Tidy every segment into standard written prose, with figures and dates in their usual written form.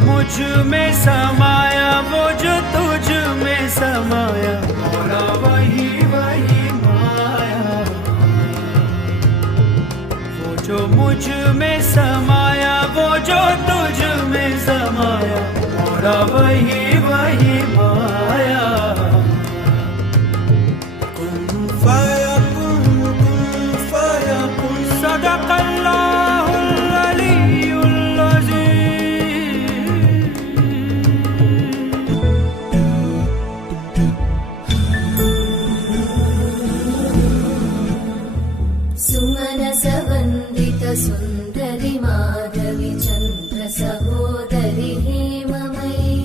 मुझ में समाया वो जो तुझ में समाया मोरा वही वही माया। वो जो मुझ में समाया वो जो तुझ में समाया मोरा वही वही माया। कुन फाया कुन फाया कुन सदक़ल्लाहुल अलीयुल अज़ीम। सुंदरी माधवी चंद्र सहोदरी हेममयी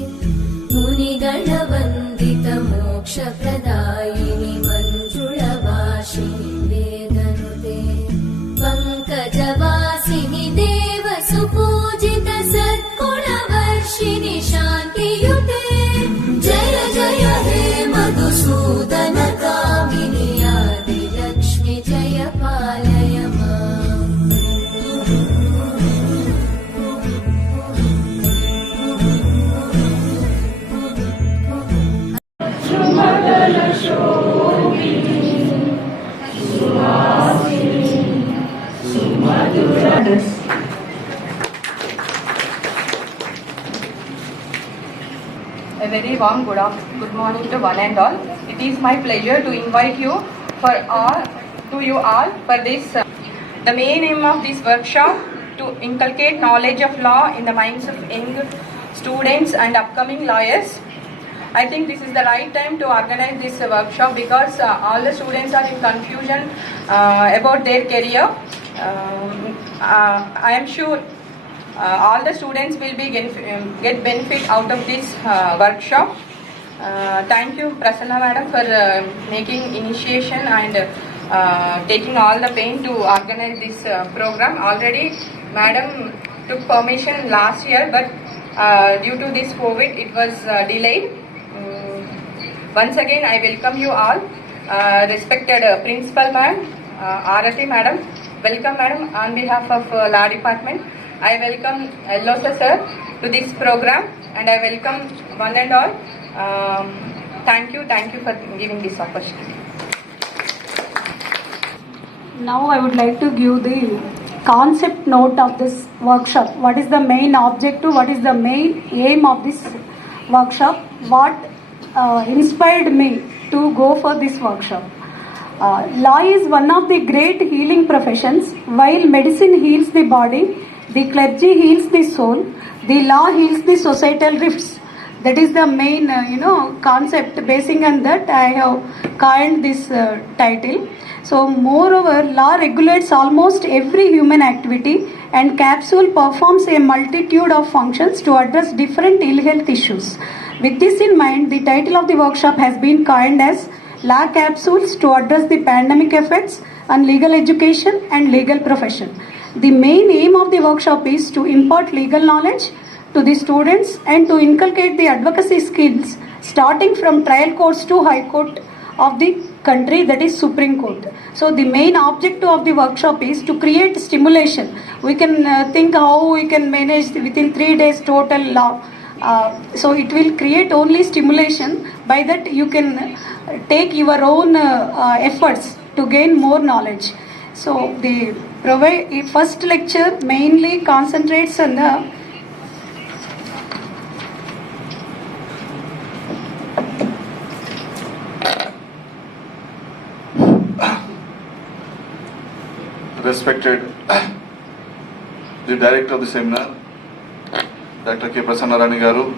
मुनिगण वंदित मोक्ष प्रदायिनी मंजुळभाषिणी वेदनुते पंकजवासिनी देव सुपूजित सद्गुणवर्षिणि शान्तियुते। जय जय हे मधुसूदन कामिनी आदिलक्ष्मि जय पालय माम्। A very warm good morning to one and all. It is my pleasure to invite you for all for this. The main aim of this workshop to inculcate knowledge of law in the minds of young students and upcoming lawyers. I think this is the right time to organize this workshop because all the students are in confusion about their career. I am sure all the students will be get benefit out of this workshop. Thank you Prasanna madam for making initiation and taking all the pain to organize this program. Already madam took permission last year, but due to this COVID it was delayed. Once again I welcome you all. Respected principal ma'am, Arati madam, welcome madam on behalf of law department. I welcome Losa sir to this program and I welcome one and all. Thank you for giving this opportunity. Now I would like to give the concept note of this workshop. What is the main objective? What is the main aim of this workshop? What inspired me to go for this workshop? Law is one of the great healing professions. While medicine heals the body, the clergy heals the soul, the law heals the societal rifts. That is the main concept. Basing on that I have coined this title. So moreover, law regulates almost every human activity and Capsule performs a multitude of functions to address different ill health issues. With this in mind, the title of the workshop has been coined as Law Capsules to address the pandemic effects on legal education and legal profession. The main aim of the workshop is to impart legal knowledge to the students and to inculcate the advocacy skills starting from trial courts to High Court of the country, that is Supreme Court. So the main objective of the workshop is to create stimulation. We can think how we can manage within 3 days total law. So it will create only stimulation. By that you can take your own efforts to gain more knowledge. So the first lecture mainly concentrates on the respected the director of the seminar, Dr. K. Prasanna Rani Garu,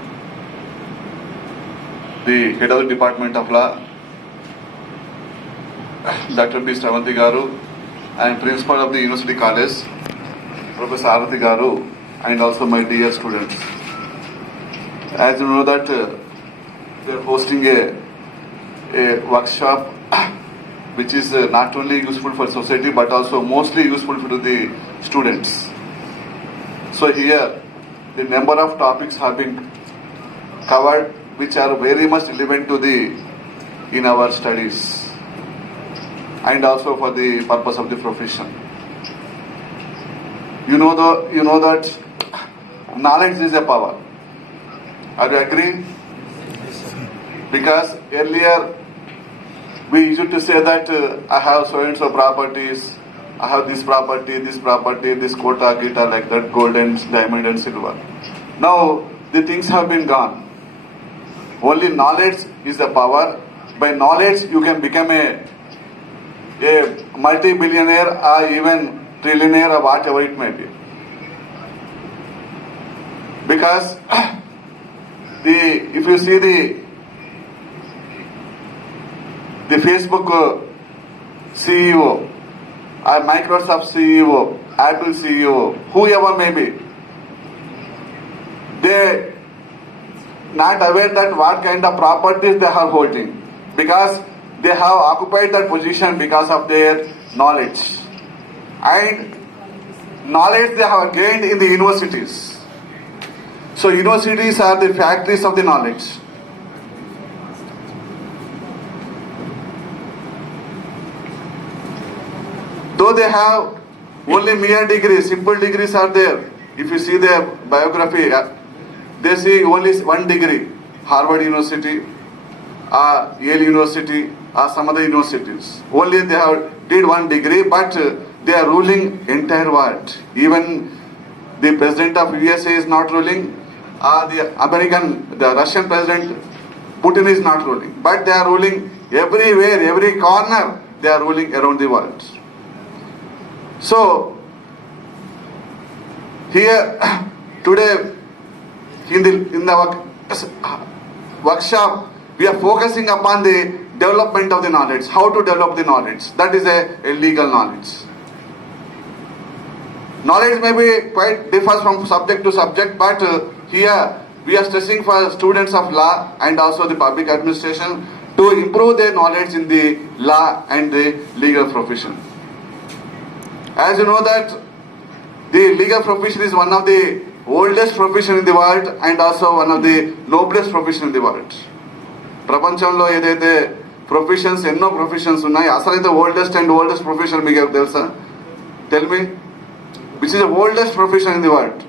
the head of the Department of Law, Dr. B. Stravanti Garu, and principal of the University College, Professor Arathi Garu, and also my dear students. As you know that we are hosting a workshop which is not only useful for society but also mostly useful for the students. So here the number of topics have been covered which are very much relevant to in our studies and also for the purpose of the profession. You know that knowledge is a power. Are you agree? Because earlier we used to say that I have so and so properties, I have this property, this quota, gita, like that, gold and diamond and silver. Now the things have been gone. Only knowledge is the power. By knowledge you can become a multi-billionaire or even trillionaire or whatever it may be. Because if you see the Facebook CEO or Microsoft CEO, Apple CEO, whoever may be, they not aware that what kind of properties they are holding, because they have occupied that position because of their knowledge. And knowledge they have gained in the universities. So universities are the factories of the knowledge. Though they have only mere degrees, simple degrees are there. If you see their biography, they see only one degree, Harvard University, Yale University, or some other universities. Only they have did one degree, but they are ruling entire world. Even the president of USA is not ruling, the Russian president Putin is not ruling, but they are ruling everywhere, every corner. They are ruling around the world. So here today in the workshop we are focusing upon the development of the knowledge, how to develop the knowledge. That is a legal knowledge. Knowledge may be quite differs from subject to subject, but here we are stressing for students of law and also the public administration to improve their knowledge in the law and the legal profession. As you know that the legal profession is one of the oldest profession in the world and also one of the noblest profession in the world. ప్రపంచంలో ఏదైతే professions ఎన్నో professions ఉన్నాయి, అసలైతే oldest profession మీకు తెలుసా? Tell me which is the oldest profession in the world?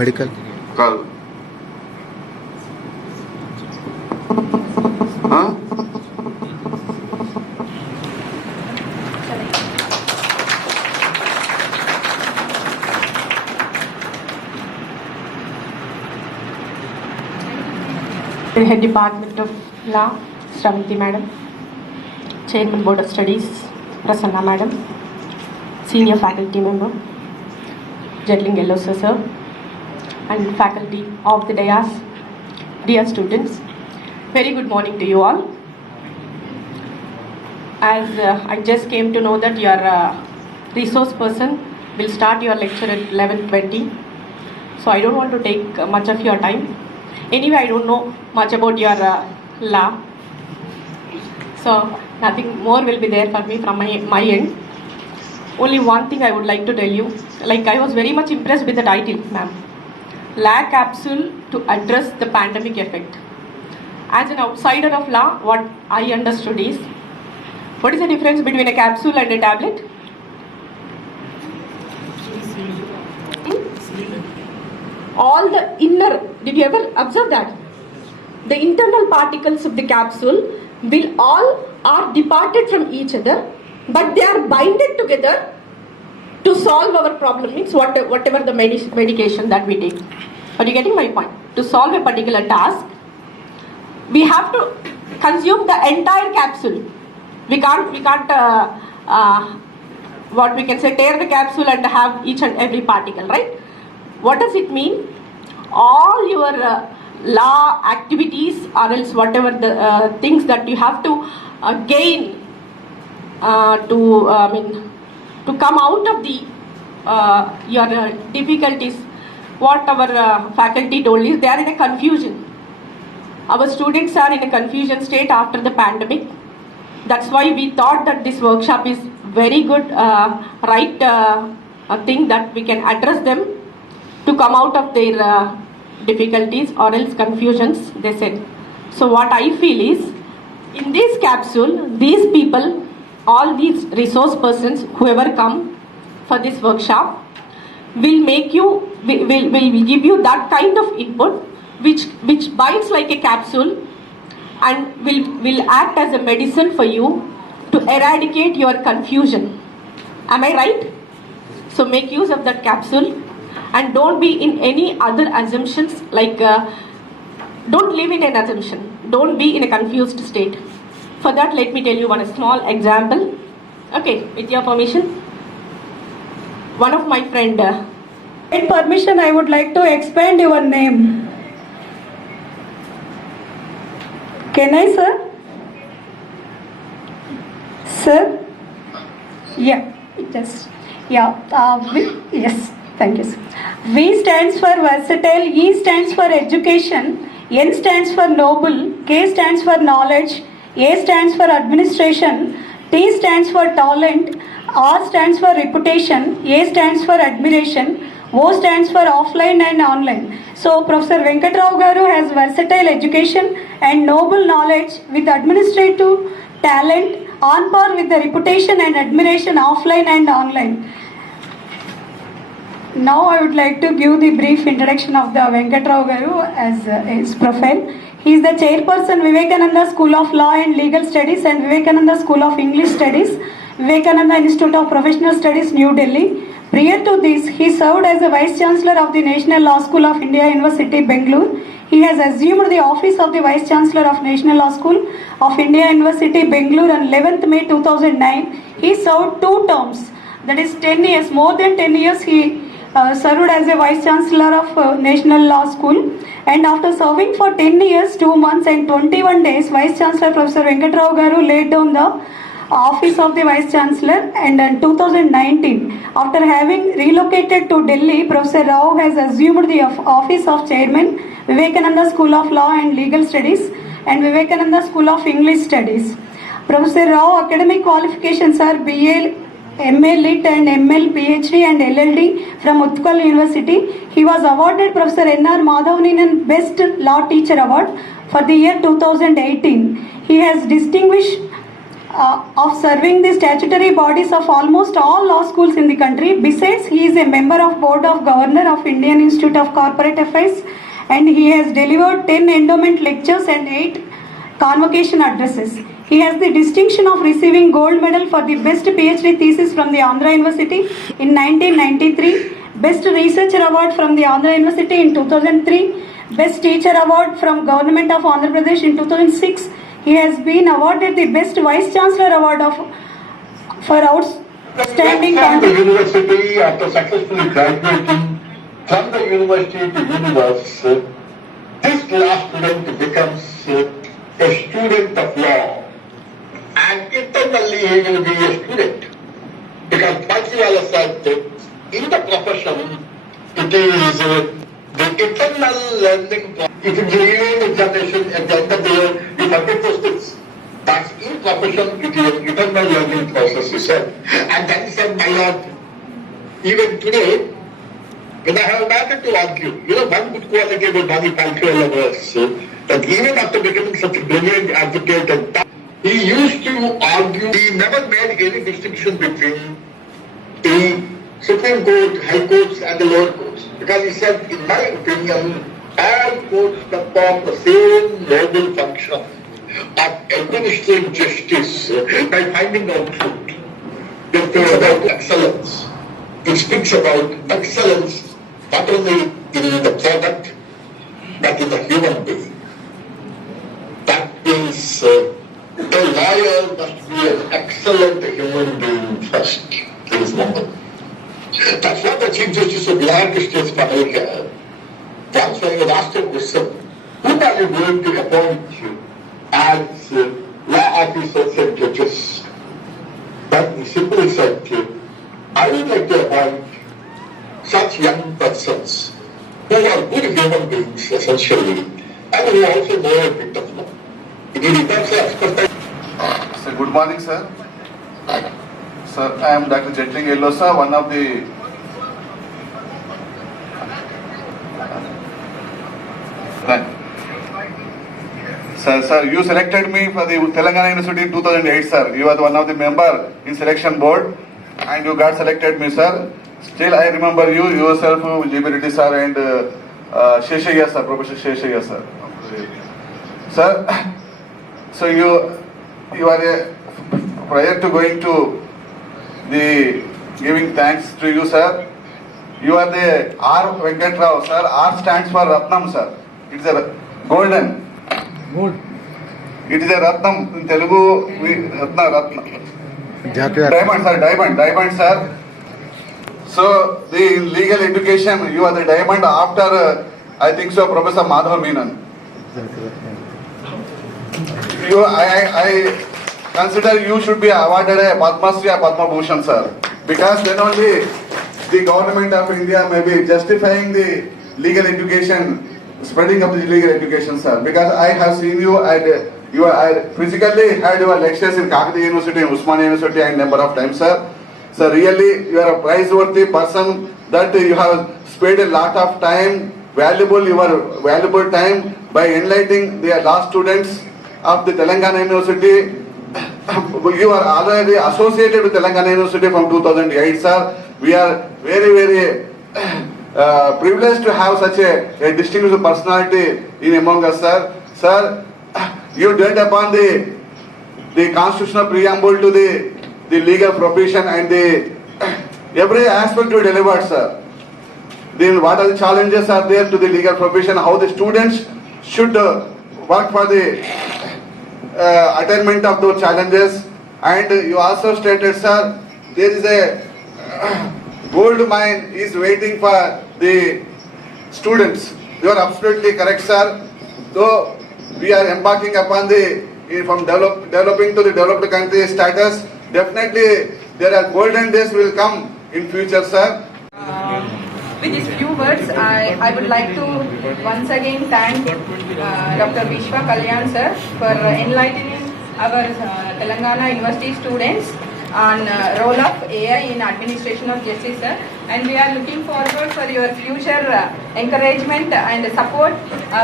Medical కాదు. Head Department of Law, Stravanti Madam, Chairman Board of Studies, Prasanna Madam, Senior Faculty Member, Jedling Yellow Sir, and faculty of the dais, dear students, very good morning to you all. As I just came to know that your resource person will start your lecture at 11:20, so I don't want to take much of your time. Anyway, I don't know much about your law, so nothing more will be there for me from my end. Only one thing I would like to tell you, like I was very much impressed with the title, ma'am. Law Capsule to address the pandemic effect. As an outsider of law, what I understood is, what is the difference between a capsule and a tablet? All the inner, did you ever observe that? The internal particles of the capsule will all are departed from each other, but they are binded together to solve our problem, means whatever the medication that we take. Are you getting my point? To solve a particular task, we have to consume the entire capsule. we can't what we can say, tear the capsule and have each and every particle, right? What does it mean? All your law activities or else whatever the things that you have to gain to come out of the your difficulties, what our faculty told is they are in a confusion. Our students are in a confusion state after the pandemic. That's why we thought that this workshop is very good, right thing that we can address them to come out of their difficulties or else confusions, they said. So what I feel is, in this capsule, these people, all these resource persons, whoever come for this workshop, will make you, will give you that kind of input which bites like a capsule and will act as a medicine for you to eradicate your confusion. Am I right? So make use of that capsule and don't be in any other assumptions, like don't live in an assumption. Don't be in a confused state. For that, let me tell you one small example. Okay, with your permission. One of my friend. With permission, I would like to expand your name. Can I, sir? Sir? Yeah, just, yeah, yes, thank you, sir. V stands for versatile, E stands for education, N stands for noble, K stands for knowledge, A stands for administration, T stands for talent, R stands for reputation, A stands for admiration, O stands for offline and online. So Professor Venkatrao Garu has versatile education and noble knowledge with administrative talent on par with the reputation and admiration offline and online. Now I would like to give the brief introduction of the Venkatrao Garu as his profile. He is the chairperson Vivekananda School of Law and Legal Studies and Vivekananda School of English Studies, Vivekananda Institute of Professional Studies, New Delhi. Prior to this, he served as the Vice Chancellor of the National Law School of India, University, Bangalore. He has assumed the office of the Vice Chancellor of National Law School of India, University, Bangalore on 11th May 2009. He served 2 terms, that is 10 years, more than 10 years he served as a Vice Chancellor of National Law School. And after serving for 10 years, 2 months and 21 days, Vice Chancellor Professor Venkatrao Garu laid down the office of the Vice Chancellor, and in 2019, after having relocated to Delhi, Professor Rao has assumed the office of Chairman, Vivekananda School of Law and Legal Studies and Vivekananda School of English Studies. Professor Rao academic qualifications are BA, MA Lit and ML, PhD and LLD from Utkal University. He was awarded Professor N.R. Madhavaninan Best Law Teacher Award for the year 2018. He has distinguished of serving the statutory bodies of almost all law schools in the country. Besides, he is a member of Board of Governor of Indian Institute of Corporate Affairs, and he has delivered 10 endowment lectures and 8 convocation addresses. He has the distinction of receiving gold medal for the best PhD thesis from the Andhra University in 1993, Best Researcher Award from the Andhra University in 2003, Best Teacher Award from Government of Andhra Pradesh in 2006. He has been awarded the Best Vice Chancellor Award for outstanding from the university after successfully graduating from the university to universe. This law student becomes a student of law, and internally he will be a student, because Pachiwala said in the profession it is the internal learning. If you give examination at the end of the year, you forget those things. But in profession, it is an internal learning process, he said. And then he said, my Lord, even today, when I have a matter to argue, one good quality about Bani Palkriwala was that even after becoming such a brilliant advocate and he used to argue, he never made any distinction between the Supreme Court, High Courts and the lower courts. Because he said, in my opinion, all courts perform the same noble function of administering justice by finding out truth. It speaks about excellence. It speaks about excellence not only in the product, but in the human being. That means a lawyer must be a excellent human being first in his moment. That's what the Chief Justice of the United States of America, once when he was asked a question, who are you going to appoint as law officers and judges? But he simply said, I would like to appoint such young persons who are good human beings, essentially, and who also know a bit of law. It requires expertise. Sir, good morning, sir. Sir, I am Dr. Jetling Yellow, sir, one of the Sir, you selected me for the Telangana University in 2008, sir. You are one of the member in selection board, and you got selected me, sir. Still, I remember you yourself, Liberty, sir, and Sheshaya, sir, Professor Sheshaya, sir. Sir, so you are prior to going to the giving thanks to you, sir. You are the R. Venkat Rao, sir. R stands for Ratnam, sir. It's a golden. It is a Ratnam in Telugu. Diamond, sir. Diamond, sir. So the legal education, you are the diamond after I think so, Professor Madhav Menon. I consider you should be awarded a Padma Shri or Padma Bhushan, sir, because then only the government of India may be justifying the legal education, spreading of the legal education, sir. Because I have seen you and I physically had your lectures in Kakatiya University, Usmania University, and number of times, sir. So really, you are a praiseworthy person that you have spent a lot of time, your valuable time by enlightening the law students of the Telangana University. You are already associated with Telangana University from 2008, sir. We are very, very privileged to have such a distinguished personality in among us, sir. Sir, you dwelt upon the constitutional preamble to the legal profession and the every aspect you delivered, sir. Then what are the challenges are there to the legal profession, how the students should work for the attainment of those challenges. And you also stated, sir, there is a gold mine is waiting for the students. You are absolutely correct, sir. So we are embarking upon from developing to the developed country status. Definitely there are golden days will come in future, sir. With these few words, I would like to once again thank Dr. Vishwa Kalyan sir for enlightening our Telangana University students on role of AI in administration of justice, sir. And we are looking forward for your future encouragement and support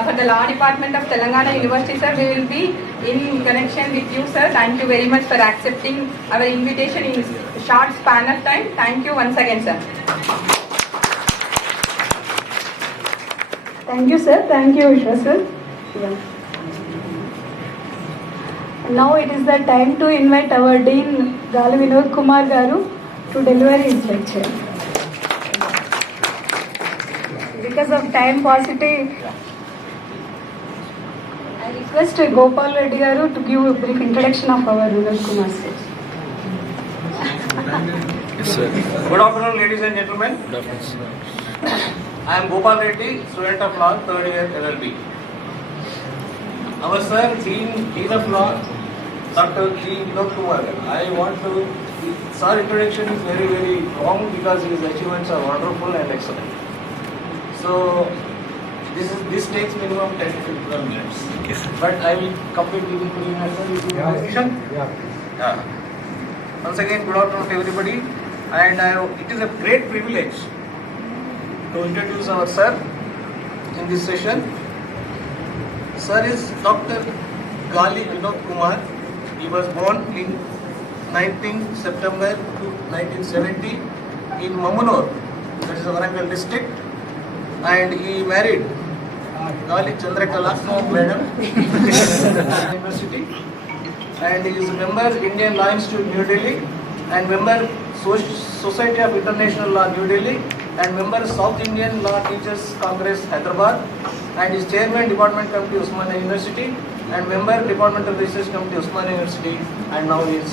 for the Law Department of Telangana University, sir. We will be in connection with you, sir. Thank you very much for accepting our invitation in short span of time. Thank you once again, sir. Thank you, sir. Thank you, Vishwa, sir. Yeah. Now it is the time to invite our Dean, Gali Vinod Kumar Garu, to deliver his lecture. Because of time paucity, I request Gopal Reddy Garu to give a brief introduction of our Vinod Kumar sir. Yes, sir. Good afternoon, ladies and gentlemen. Good afternoon, sir. I am Gopal Reddy, student of law, third year LLB. Our sir, Dean of Law, Dr. G. Vinod Kumar. I want to, sir introduction is very, very long because his achievements are wonderful and excellent. So, this takes minimum 10 to 15 minutes. Yes, But I will complete within 3 minutes. Is it permission? Yeah. Once again, good afternoon to everybody. And it is a great privilege to introduce our sir in this session. Sir is Dr. Gali Vinod Kumar. He was born in 19 September 1970 in Mamunur, that is Warangal district, and he married Gali Chandrakala Madam University, and he is a member Indian Law Institute New Delhi and member Society of International Law New Delhi and member South Indian Law Teachers Congress Hyderabad, and is chairman Department Committee Usmania University and member Departmental Research Committee, Usmania University, and now he is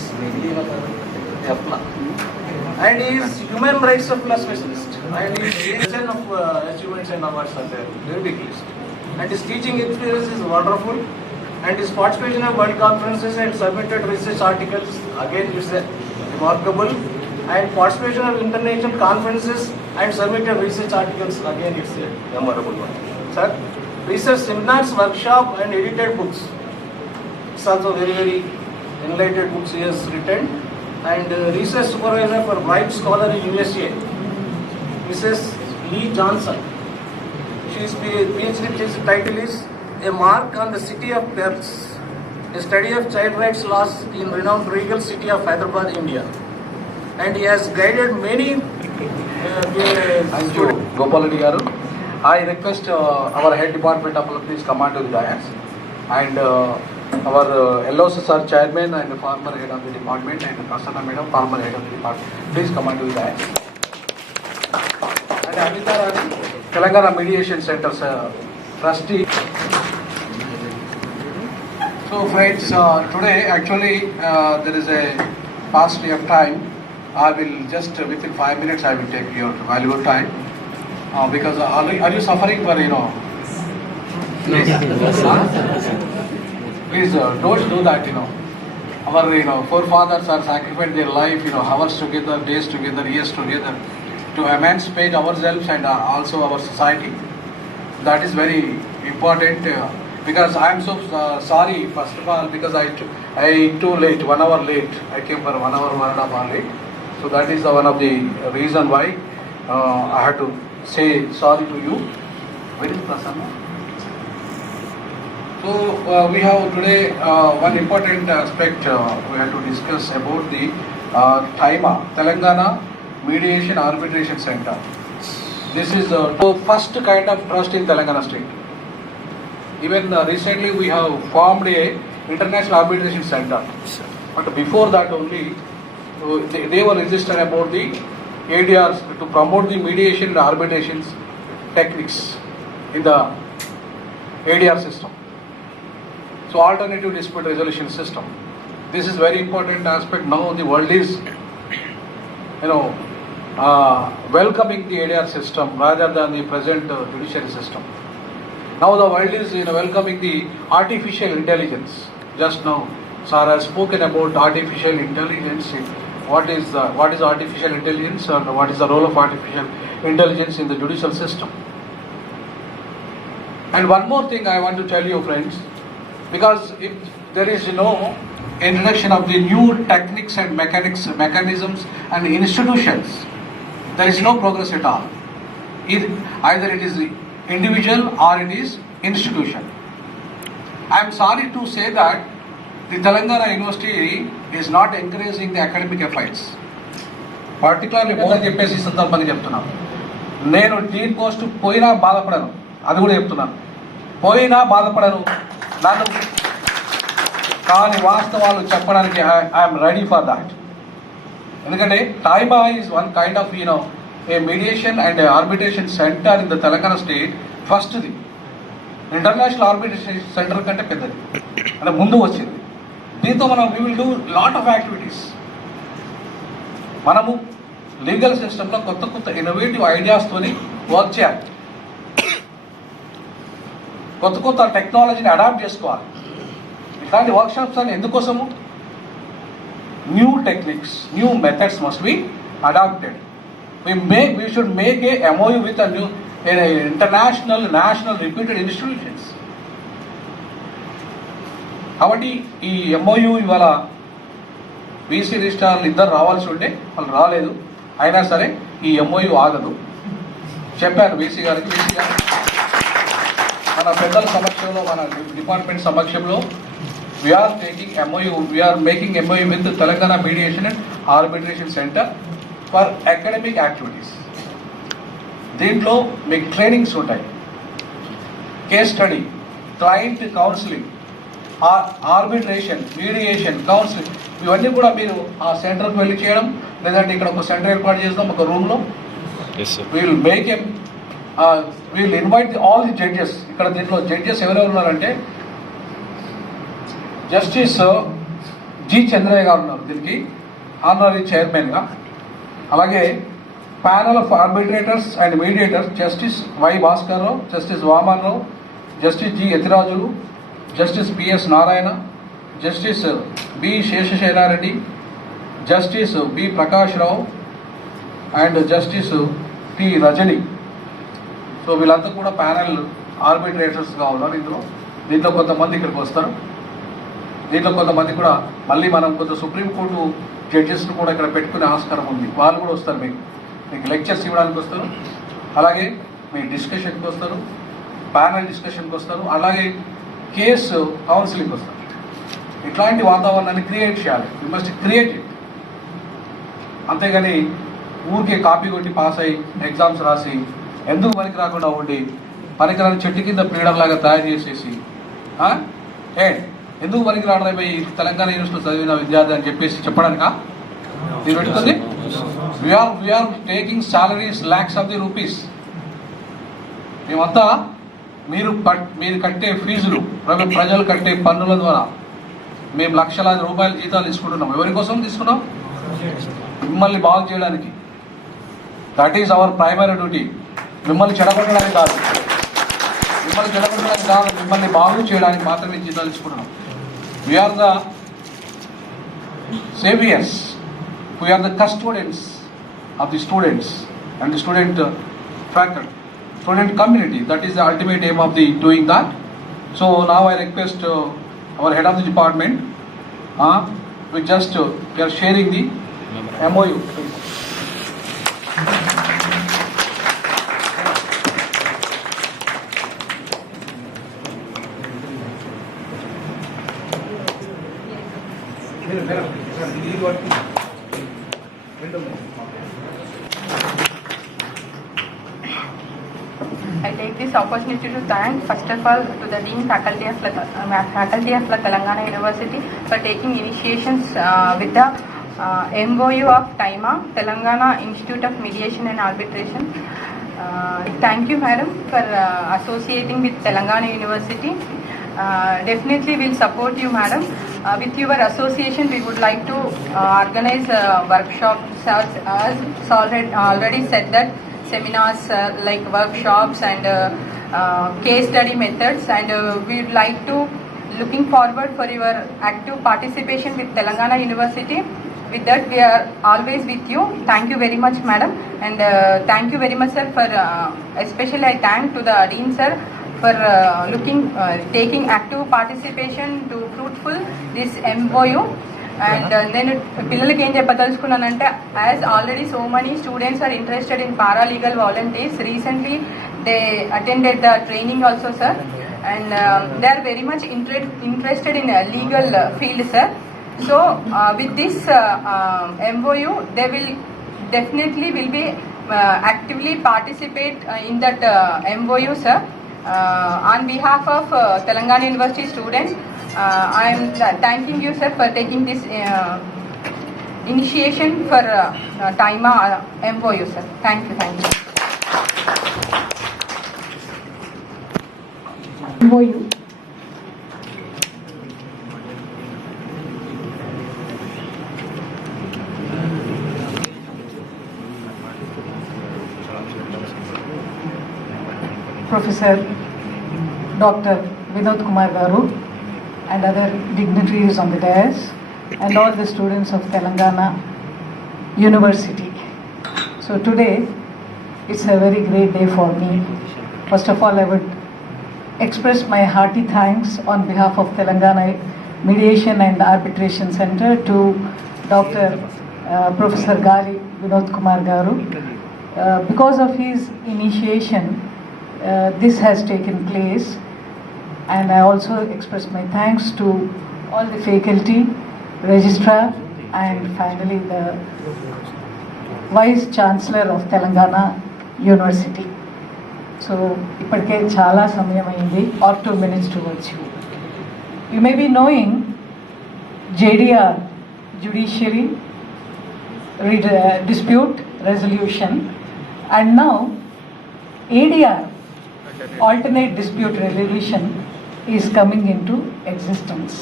and he is human rights of law specialist, and his list of achievements and awards are there, very big list. And his teaching experience is wonderful, and his participation in world conferences and submitted research articles again is remarkable, and participation of international conferences and submitted research articles again it's a memorable one. Sir, research seminars, workshop and edited books. It's also very enlightened books he has written, and research supervisor for White Scholar in USA, Mrs. Lee Johnson. She's PhD title is A Mark on the City of Perth, a study of child rights laws in renowned regal city of Hyderabad, India. And he has guided many Thank you, Gopal Reddy garu. I request our head department of please come on to the dais, and our LOC sir, chairman and former head of the department, and Prasanna madam, former head of the department, please come on to the dais. And Amita Rani, Telangana Mediation Center trustee. So friends, today actually there is a paucity of time. I will just within 5 minutes I will take your valuable time because are you suffering for please don't do that, our forefathers are sacrificed their life, hours together, days together, years together to emancipate ourselves and also our society. That is very important because I am so sorry first of all because I too late, 1 hour late. I came for 1 hour, 1.5 hours late. So that is one of the reason why I had to say sorry to you. Where is Prasanna? So we have today one important aspect we have to discuss about the TAIMA, Telangana Mediation Arbitration Center. This is the first kind of trust in Telangana state. Even recently we have formed a International Arbitration Center. But before that only, they were registered about the ADRs to promote the mediation and arbitrations techniques in the ADR system. So alternative dispute resolution system. This is very important aspect. Now the world is, welcoming the ADR system rather than the present judiciary system. Now the world is welcoming the artificial intelligence. Just now, sir has spoken about artificial intelligence. What is artificial intelligence and what is the role of artificial intelligence in the judicial system? And one more thing I want to tell you, friends, because if there is introduction of the new techniques and mechanisms and institutions, there is no progress at all. Either it is the individual or it is institution. I am sorry to say that the Telangana University is not encouraging the academic efforts. Particularly more చెప్పేసి సందర్భంగా చెప్తున్నాను. నేను Deen post పోయినా బాధపడను, అది కూడా చెప్తున్నాను. పోయినా బాధపడను నన్ను, కానీ వాస్తవాలు చెప్పడానికి ఐఎమ్ రెడీ ఫర్ దాట్. ఎందుకంటే టైమా is one kind of A mediation and arbitration centre in the Telangana state. ఫస్ట్ది ఇంటర్నేషనల్ ఆర్బిట్రేషన్ సెంటర్ కంటే పెద్దది, అంటే ముందు వచ్చింది. దీంతో మనం we will do lot of activities. మనము లీగల్ సిస్టంలో కొత్త ఇన్నోవేటివ్ ఐడియాస్తోని వర్క్ చేయాలి, కొత్త టెక్నాలజీని అడాప్ట్ చేసుకోవాలి. ఇట్లాంటి వర్క్షాప్స్ అని ఎందుకోసము? New techniques, new methods must be adapted. We should make a MOU with a new international, national, reputed institutions. కాబట్టి ఈ MOU ఇవాళ వీసీ రిజిస్ట్రార్లు ఇద్దరు రావాల్సి ఉంటే వాళ్ళు రాలేదు. అయినా సరే ఈ MOU ఆగదు. చెప్పాను వీసీ గారికి. వీసీ గారు మన పెద్దల సమక్షంలో, మన డిపార్ట్మెంట్ సమక్షంలో we're making MOU with Telangana mediation and arbitration centre for academic activities. దీంట్లో మీకు ట్రైనింగ్స్ ఉంటాయి, case study, client counselling, arbitration, mediation, counselling, ఇవన్నీ కూడా మీరు ఆ సెంటర్కి వెళ్ళి చేయడం, లేదంటే ఇక్కడ ఒక సెంటర్ ఏర్పాటు చేస్తాం ఒక రూమ్లో. We'll invite all the judges. ఇక్కడ దీంట్లో జడ్జెస్ ఎవరెవరు ఉన్నారంటే జస్టిస్ జి చంద్రయ్య గారు ఉన్నారు దీనికి ఆనరీ చైర్మన్గా. అలాగే panel of arbitrators and mediators Justice Y Bhaskar Rao, Justice Vaman Rao, Justice G Yathirajulu, Justice PS Narayana, Justice B Seshasailareddy, Justice B Prakash Rao and Justice T Rajani. So వీళ్ళంతా కూడా ప్యానల్ ఆర్బిట్రేటర్స్గా ఉన్నారు దీంట్లో కొంతమంది ఇక్కడికి వస్తారు. దీంట్లో కొంతమంది కూడా మళ్ళీ మనం కొంత సుప్రీంకోర్టు జడ్జెస్ను కూడా ఇక్కడ పెట్టుకునే ఆస్కారం ఉంది. వాళ్ళు కూడా వస్తారు, మీకు లెక్చర్స్ ఇవ్వడానికి వస్తారు, అలాగే మీ డిస్కషన్కి వస్తారు, ప్యానల్ డిస్కషన్కి వస్తారు, అలాగే కేసు కౌన్సిలింగ్ వస్తారు. ఇట్లాంటి వాతావరణాన్ని క్రియేట్ చేయాలి. You must create it. అంతేగాని ఊరికే కాపీ కొట్టి పాస్ అయ్యి ఎగ్జామ్స్ రాసి ఎందుకు పనికి రాకుండా ఉండి పనికిరాని చెట్టు కింద పీడర్లాగా తయారు చేసేసి ఎందుకు పనికి రావడం పోయి తెలంగాణ యూనివర్సిటీలో చదివిన విద్యార్థి అని చెప్పేసి చెప్పడానికా మీరు పెట్టుకుంది? We're taking salaries lakhs of the rupees. మేమంతా మీరు కట్టే ఫీజులు, ప్రజలు కట్టే పన్నుల ద్వారా మేము లక్షలాది రూపాయల జీతాలు తీసుకుంటున్నాం. ఎవరి కోసం తీసుకున్నాం? మిమ్మల్ని బాగు చేయడానికి. That is our primary duty. మిమ్మల్ని చెడగొట్టడానికి కాదు, మిమ్మల్ని బాగు చేయడానికి మాత్రమే జీతాలు తీసుకుంటున్నాం. We're the saviors, we are the custodians of the students and the student faculty, student community. That is the ultimate aim of the doing that. So now I request our head of the department, we are sharing the MOU. I take this opportunity to thank first of all to the Dean Faculty of Telangana University for taking initiations with the MOU of TIMA, Telangana Institute of Mediation and Arbitration. Thank you, madam, for associating with Telangana University. Definitely we'll support you, madam. With your association, we would like to organize workshops, as already said that seminars like workshops and case study methods, and we would like to looking forward for your active participation with Telangana University. With that, we are always with you. Thank you very much, madam, and thank you very much, sir, for especially I thank to the Dean, sir, for taking active participation to fruitful this MOU. And then పిల్లలకి ఏం చెప్పదలుచుకున్నానంటే, as already so many students are interested in paralegal volunteers, recently they attended the training also, sir, and they are very much interested in legal field, sir. So with this MOU, they will definitely will be actively participate in that MOU, sir. On behalf of Telangana University students, I am thanking you, sir, for taking this initiation for TIMA MOU, sir. Thank you. MOU. Professor Dr. Vinod Kumar Garu and other dignitaries on the dais, and all the students of Telangana University. So today, it's a very great day for me. First of all, I would express my hearty thanks on behalf of Telangana Mediation and Arbitration Center to Dr. Professor Gali Vinod Kumar Garu. Because of his initiation, this has taken place, and I also express my thanks to all the faculty, registrar, and finally the Vice Chancellor of Telangana University. So, ఇప్పటికే చాలా సమయం అయింది, or 2 minutes towards you. You may be knowing JDR, Judiciary Dispute Resolution, and now ADR, Alternate Dispute Resolution, is coming into existence.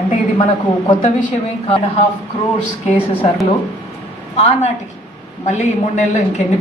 అంటే ఇది మనకు కొత్త విషయమే. 1.5 crores cases అర్లో ఆనాటికి మళ్ళీ ఈ 3 నెలల్లో ఇంకెన్ని